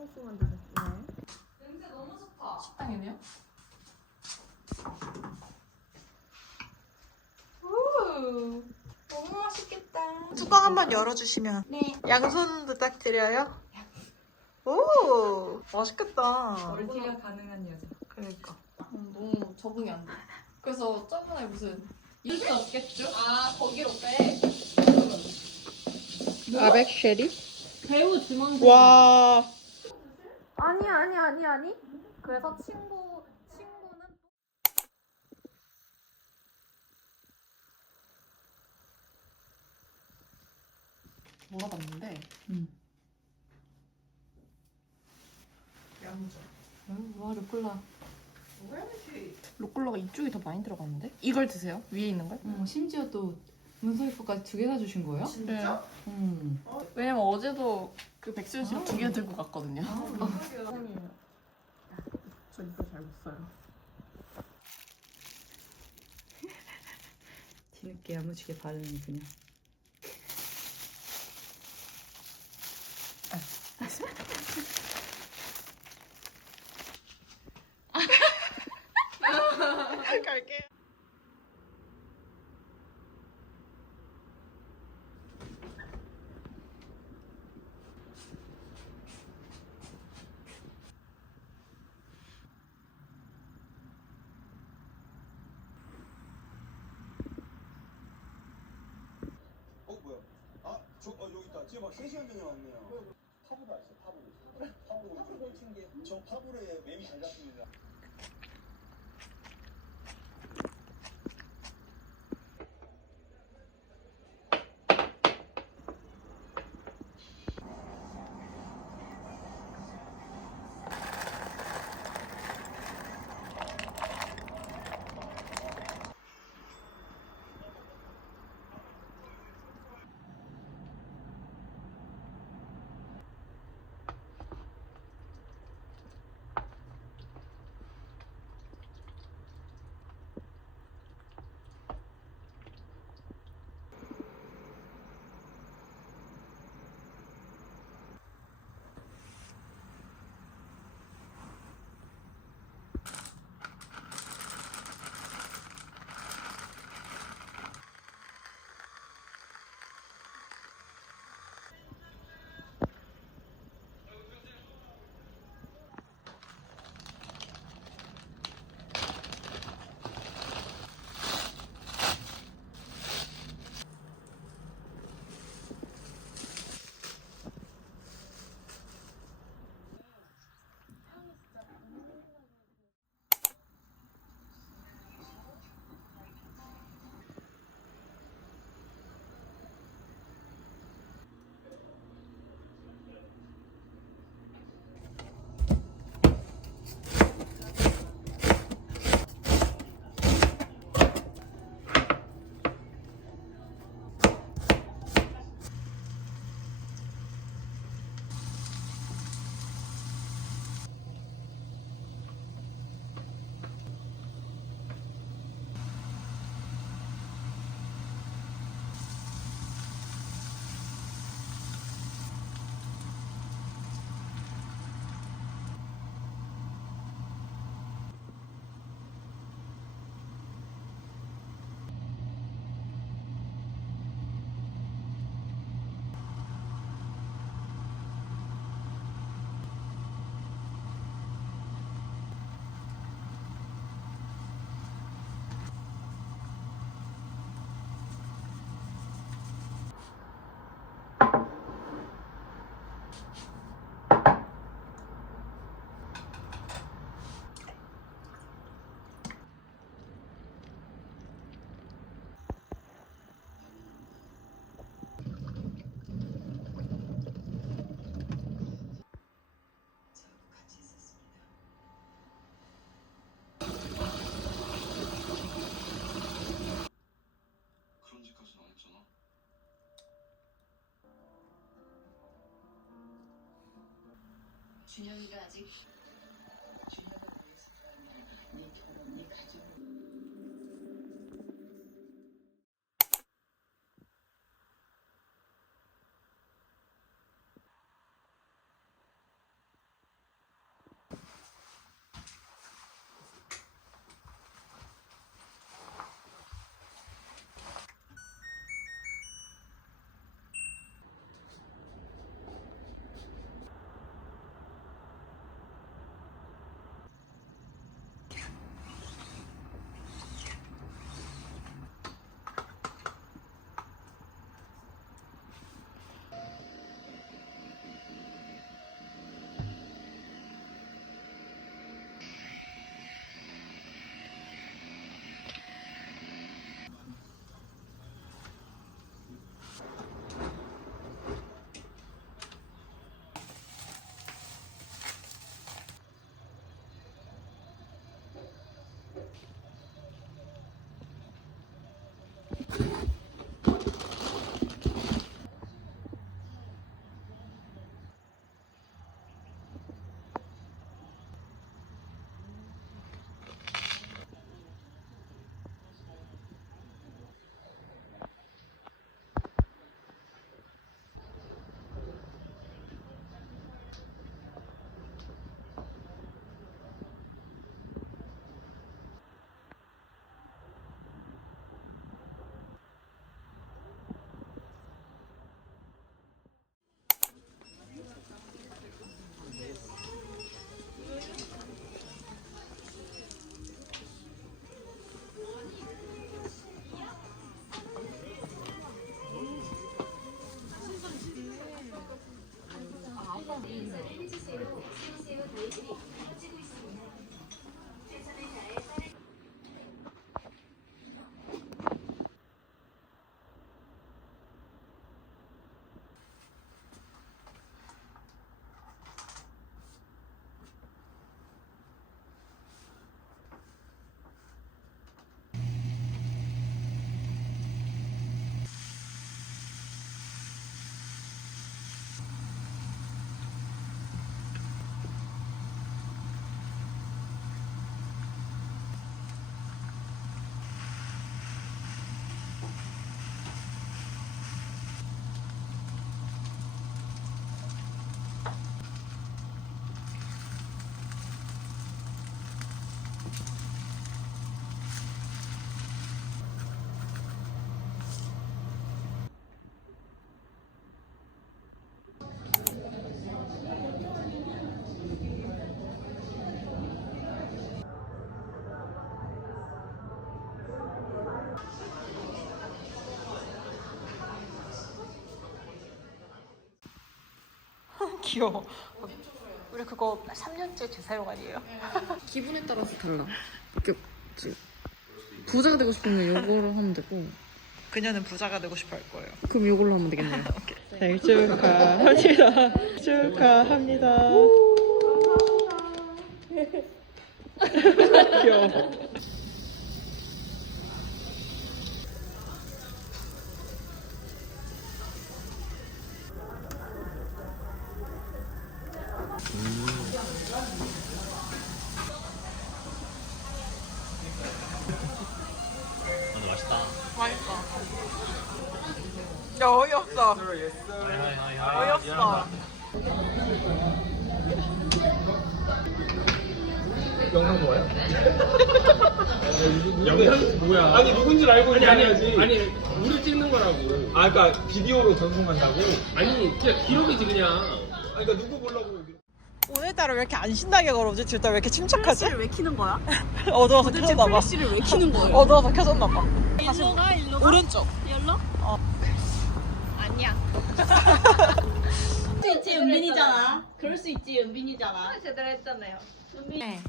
조금씩만 더 넣을게요. 냄새 너무 좋다. 식당이네요? 오, 너무 맛있겠다. 뚜껑 한번 열어주시면. 네. 양손 부탁드려요. 오, 맛있겠다. 멀티가 가능한 여자. 그러니까. 너무 적응이 안 돼. 그래서 저번에 무슨 이럴 수 없겠죠? 아 거기로 빼. 아벡 쉐리? 배우 지망생. 와. 아니. 그래서 친구는 물어봤는데. 양주. 와 루꼴라. 루꼴라가 이쪽이 더 많이 들어갔는데? 이걸 드세요? 위에 있는 걸? 심지어 또 문서이프까지 2개나 주신 거예요? 진짜? 음. 왜냐면 어제도 그 백수연 씨가 2개 들고 갔거든요. 선생님이에요. 저 이거 잘 못 써요. 뒤늦게 야무지게 바르는군요. 갈게요. 뭐야? 여기 있다. 지금 막 3시간 전에 왔네요. 파브로 아시죠? 파브로 튕겨. 저 파브로에 맴이 잘 잡습니다. 준영이가 아직 준영을 위해서 네 결혼, 네 가족을 귀여워. 우리 그거 3년째 재사용 아니에요? 기분에 따라서 달라. 부자가 되고 싶으면 요거를 하면 되고. 그녀는 부자가 되고 싶어 할 거예요. 그럼 요걸로 하면 되겠네요. 생일 축하합니다. 축하합니다. 귀여워. 맛있다. 야, 어이없어. 어이없어. 영상 뭐야? 영상 뭐야? 아니 누군지 알고 해야지. 아니 우리 찍는 거라고. 아 그러니까 비디오로 전송한다고? 아니 그냥 기록이지 그냥. 아니 그러니까 누구 보려고. 오늘따라 왜 이렇게 안 신나게 걸어오지? 둘 다 왜 이렇게 침착하지? 왜 키는 거야? 어두워서 켜졌나 봐. 플래시를 왜 키는 거예요? 어두워서 켜졌나 봐. 일로 가, 일로 가. 오른쪽. 열로? 아니야. 그럴 수 있지, 은빈이잖아. 그럴 수 있지, 은빈이잖아. 제대로 했잖아요. 네.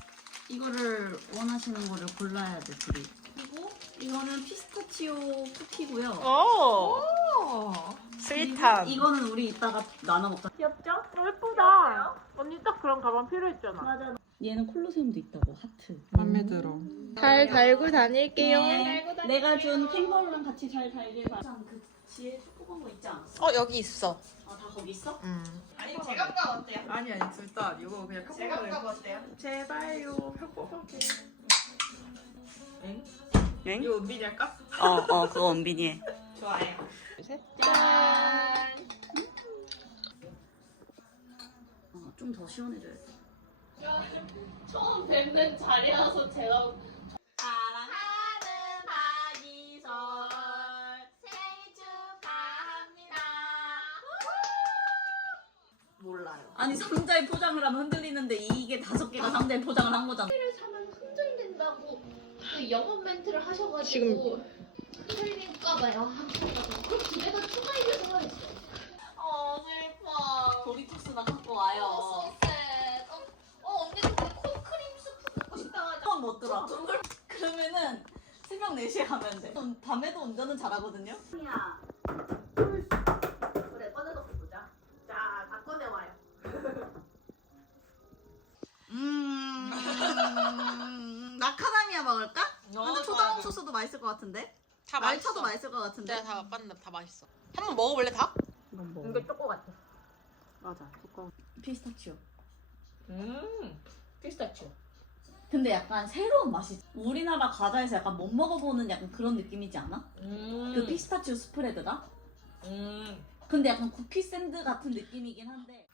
이거를 원하시는 거를 골라야 돼, 둘이. 그리고 이거는 피스타치오 쿠키고요. 오. 스윗한. 이거는 우리 이따가 나눠 먹자. 귀엽죠? 예쁘다. 언니 딱 그런 가방 필요했잖아. 맞아. 얘는 콜로세움도 있다고, 하트. 맘에 들어. 잘 달고 다닐게요. 내가 준 캥거루랑 같이 잘 달길 바라. 그 뒤에 조그만 거 있지 않았어? 어, 여기 있어. 아, 다 거기 있어? 아니 제각각 어때요? 아니, 둘 다 이거 그냥 제각각 어때요? 제발요. 펴뽑게. 엥? 엥? 이거 은빈이 할까? 그거 은빈이 해. 좋아요. 셋. 짠. 좀 더 시원해져야 돼. 처음 뵙는 자리라서 제가 사랑하는 박이솔 생일 축하합니다. 몰라요. 아니 상자에 포장을 하면 흔들리는데 이게 5개가 상자에 포장을 한 거잖아. 사면 흔들린다고 그 영업 멘트를 하셔가지고 흔들릴까봐요. 그럼 두 개 다 추가해줘서 했어. 슬퍼. 도리토스나 갖고 와요. 언니 근데 콘크림 스프 먹고 싶다가 한번 못 들어. 그러면은 새벽 4시에 가면 돼. 밤에도 운전은 잘하거든요. 야. 그래 꺼내놓고 보자. 자, 다 꺼내와요. 마카다미아 먹을까? 근데 초당 소스도 맛있을 것 같은데? 다 말차도 맛있을 것 같은데? 내가 다 맛봤는데 다 맛있어. 한번 먹어볼래 다? 이게 쪼꼬 같아. 맞아. 두꺼워. 피스타치오. 피스타치오. 근데 약간 새로운 맛이 우리나라 과자에서 약간 못 먹어보는 약간 그런 느낌이지 않아? 그 피스타치오 스프레드가? 근데 약간 쿠키 샌드 같은 느낌이긴 한데